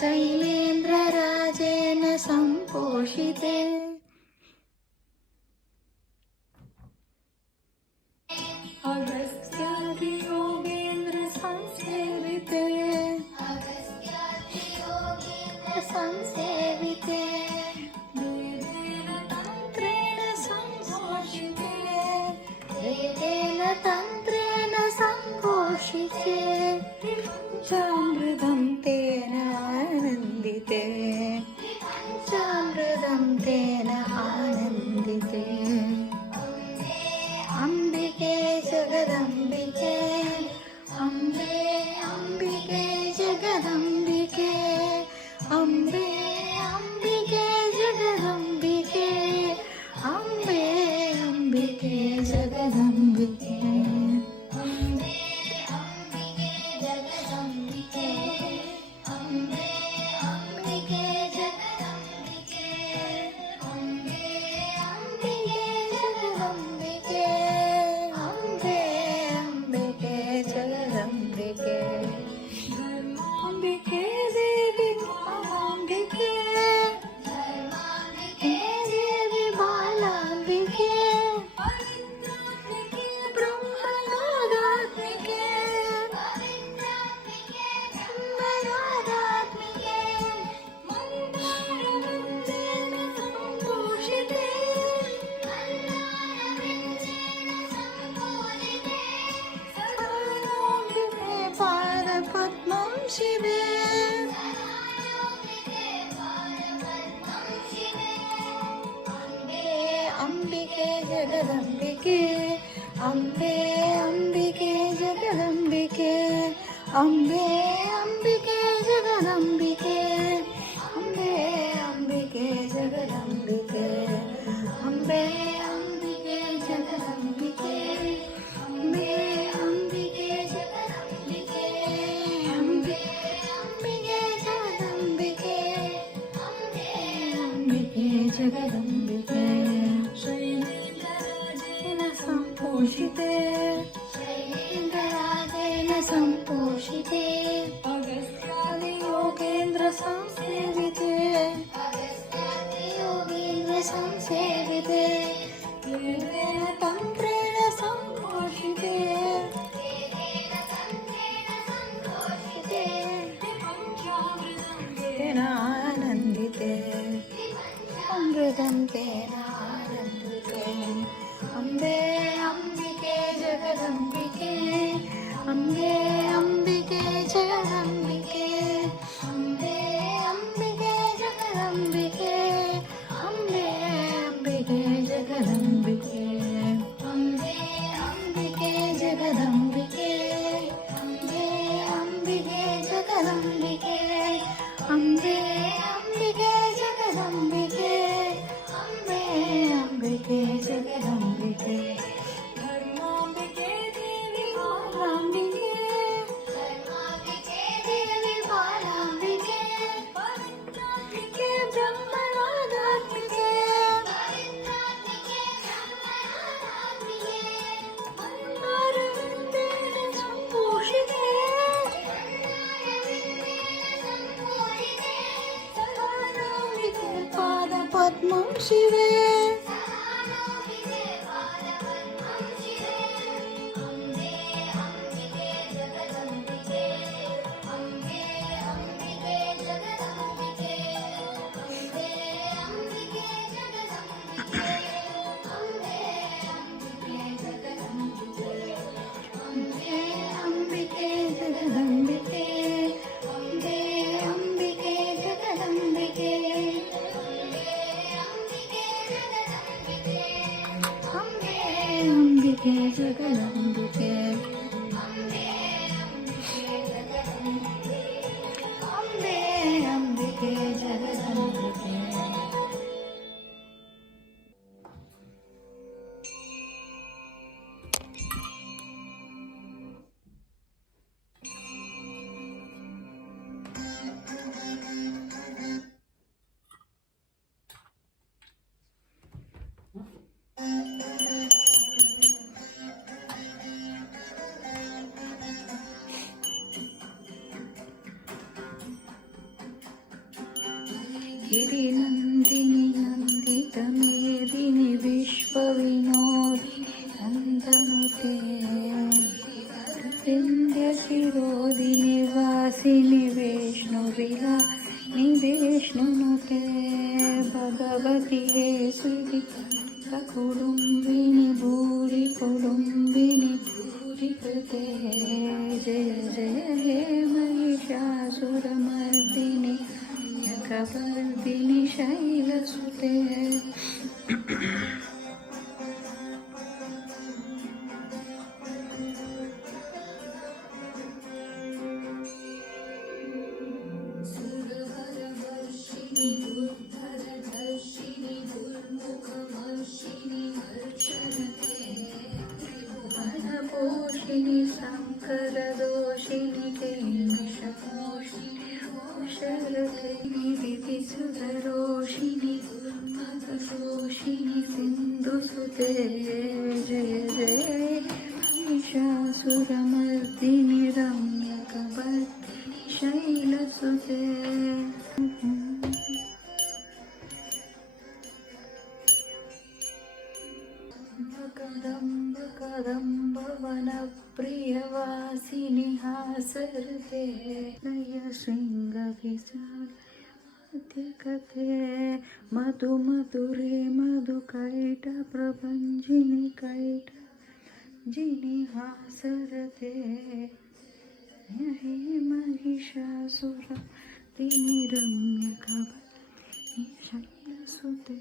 शैलेन्द्रराजेन सम्पोषिते अगस्त्यादियोगेन्द्र संसेविते संसेविते वेदेन तन्त्रेण सम्पोषिते वेदेन तन्त्रेण सम्पोषिते चामृतं तेन आनन्दिते चामृतं तेन आनन्दिते अम्बिके जगदम्बिके अम्बे अम्बिके जगदम्बिके अम्बे अम्बिके जगदम्बिके अम्बे अम्बिके जगदम्बिके अम्बे अम्बिके जगदम्बिके अम्बे अम्बिके जगदम्बिके अम्बे अम्बिके जगदम्बिके अम्बे अम्बिके जगदम्बिके धर्माम्बिके देवी बालाम्बिके धर्माम्बिके देवी बालाम्बिके पवित्रात्मिके ब्रह्मनादात्मिके पवित्रात्मिके ब्रह्मनादात्मिके मन्दारवृन्देन सम्पोषिते मन्दारवृन्देन सम्पोषिते सदानोऽम्बिके पादपद्मं शिवे अम्बे अम्बिके जगदम्बिके अम्बे अम्बिके जगदम्बिके अम्बे अम्बिके जगदम्बिके अम्बे अम्बिके जगदम्बिके अम्बे अम्बिके जगदम्बिके अम्बे अम्बिके जगदम्बिके अम्बे अम्बिके जगदम्बिके अम्बे अम्बिके जगदम्बिके शैलेन्द्रराजेन सम्पोषिते शैलेन्द्रराजेन सम्पोषिते अगस्त्यादियोगेन्द्र संसेविते अगस्त्यादियोगेन्द्र संसेविते वेदेन तन्त्रेण सम्पोषिते वेदेन तन्त्रेण सम्पोषिते तेन आनन्दिते अमृतं तेन आनन्दिते अम्बे अम्बिके जगदम्बिके अम्बे अम्बिके जगदम्बिके अम्बे अम्बिके जगदम्बिके अम्बे अम्बिके जगदम्बिके अम्बे अम्बिके जगदम्बिके अम्बे अम्बिके जगदम्बिके अम्बे अम्बिके जगदम्बिके अम्बे अम्बिके जगदम्बिके धर्माम्बिके देवी बालाम्बिके धर्माम्बिके देवी बालाम्बिके पवित्रात्मिके ब्रह्मनादात्मिके पवित्रात्मिके ब्रह्मनादात्मिके मन्दारवृन्देन सम्पोषिते सदानोऽम्बिके पादपद्मं शिवे अम्बे अम्बिके जगदम्बिके अम्बे अम्बिके जगदम्बिके अम्बे अम्बिके जगदम्बिके अम्बे अम्बिके जगदम्बिके अम्बे अम्बिके जगदम्बिके अम्बे अम्बिके जगदम्बिके अम्बे अम्बिके गिरिनन्दिनि नन्दितमेदिनि विश्वविनोदिनि नन्दनुते विन्ध्यशिरोदिनि वासिनि विष्णुविलासिनि विष्णुनुते भगवति हे सुरकुटुम्बिनि भूरि कुटुम्बिनि भूरि कृते जय जय हे महिषासुरमर्दिनि कवर्दिनि शैलसुते सुरवरवर्षिणि दुर्धरधर्षिणि दुर्मुखमर्षिणि हर्षरते त्रिभुवनपोषिणि शङ्करदोषिणि केमिषपोषिणि शरदिनि दितिसुधरोषिणि दुर्मदरोषिणि सिन्धुसुते जय जय महिषासुरमर्दिनि रम्यकवर्दिनि शैलसुते कदम्ब कदम्बवनप्रियवासिनि हासरते नय शृङ्गविशालकथे मधुमधुरे मधुकैटप्रभञ्जिनि कैटजिनि हासरते हे महिषासुरमर्दिनि रम्यकवर्दिनि शैलसुते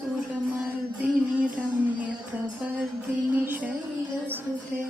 महिषासुरमर्दिनि रम्यकवर्दिनि शैलसुते